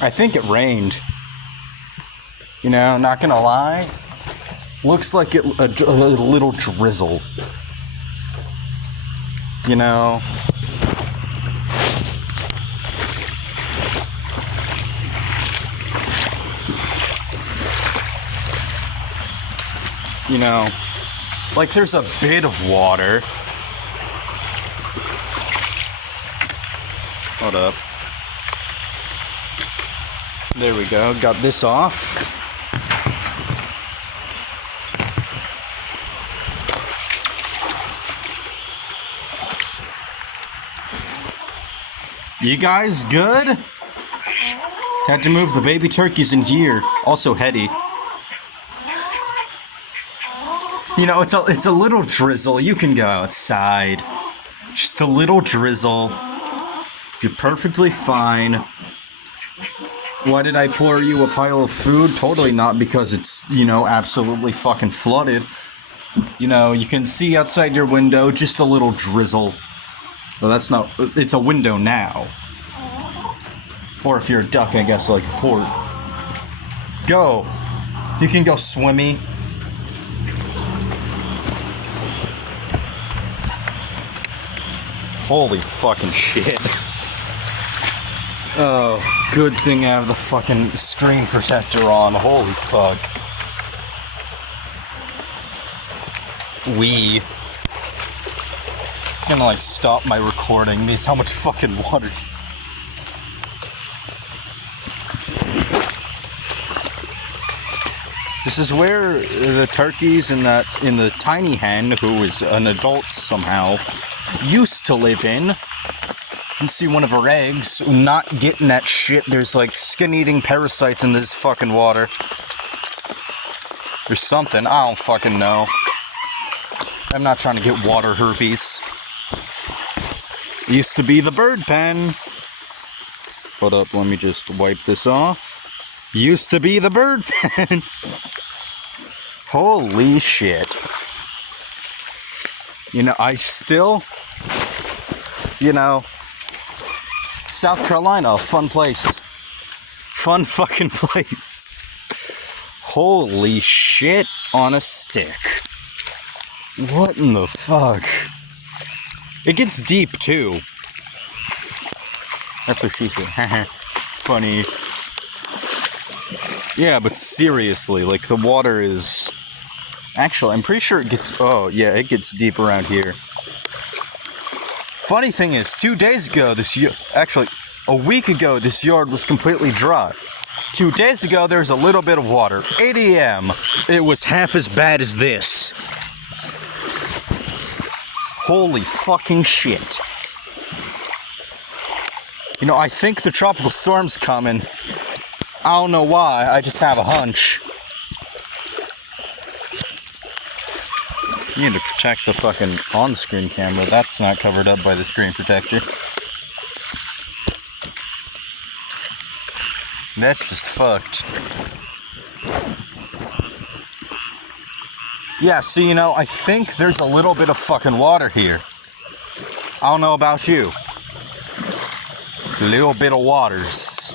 I think it rained. You know, not gonna lie. Looks like a little drizzle. You know. You know, like there's a bit of water. Hold up. There we go. Got this off. You guys good? Had to move the baby turkeys in here. Also Hetty. You know, it's a little drizzle. You can go outside. Just a little drizzle. You're perfectly fine. Why did I pour you a pile of food? Totally not because it's, you know, absolutely fucking flooded. You know, you can see outside your window just a little drizzle. Well, that's not... It's a window now. Or if you're a duck, I guess, like a port. Go. You can go swimmy. Holy fucking shit. Oh, good thing I have the fucking screen protector on. Holy fuck. It's gonna like stop my recording. Means how much fucking water. This is where the turkeys in the tiny hen, who is an adult somehow, used to live in. You can see one of her eggs not getting that shit. There's like skin-eating parasites in this fucking water. There's something. I don't fucking know. I'm not trying to get water herpes. It used to be the bird pen. Hold up, let me just wipe this off. Used to be the bird pen. Holy shit. You know, I still... You know... South Carolina, fun place. Fun fucking place. Holy shit on a stick. What in the fuck? It gets deep, too. That's what she said. Funny. Yeah, but seriously, like, the water is... Actually, I'm pretty sure it gets... Oh, yeah, it gets deep around here. Funny thing is, 2 days ago, actually, a week ago, this yard was completely dry. 2 days ago, there was a little bit of water. 8 a.m., it was half as bad as this. Holy fucking shit. You know, I think the tropical storm's coming. I don't know why, I just have a hunch. You need to protect the fucking on-screen camera. That's not covered up by the screen protector. That's just fucked. Yeah, so you know, I think there's a little bit of fucking water here. I don't know about you. A little bit of waters.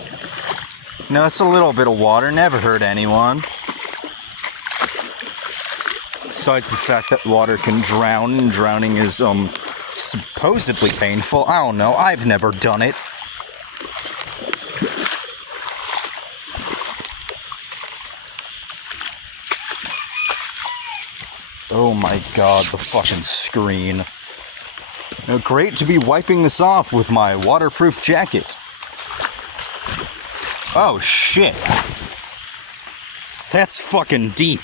No, it's a little bit of water. Never hurt anyone. Besides the fact that water can drown, and drowning is, supposedly painful. I don't know. I've never done it. Oh my god, the fucking screen. You know, great to be wiping this off with my waterproof jacket. Oh shit. That's fucking deep.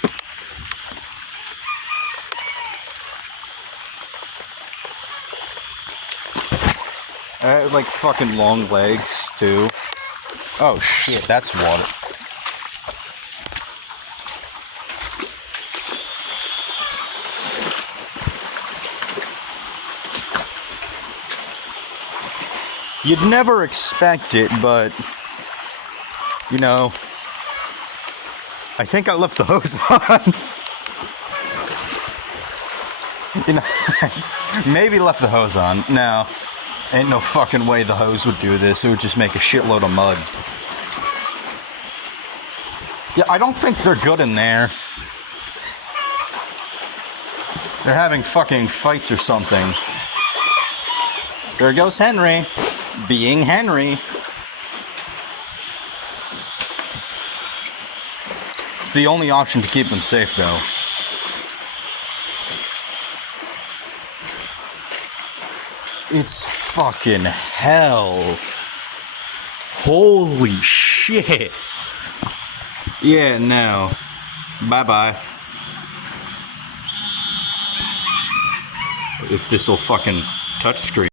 I have like fucking long legs too. Oh shit, that's water. You'd never expect it, but, you know, I think I left the hose on. You know, maybe left the hose on. No, ain't no fucking way the hose would do this. It would just make a shitload of mud. Yeah, I don't think they're good in there. They're having fucking fights or something. There goes Henry. Being Henry. It's the only option to keep him safe, though. It's fucking hell. Holy shit. Yeah, no. Bye-bye. If this'll fucking touchscreen.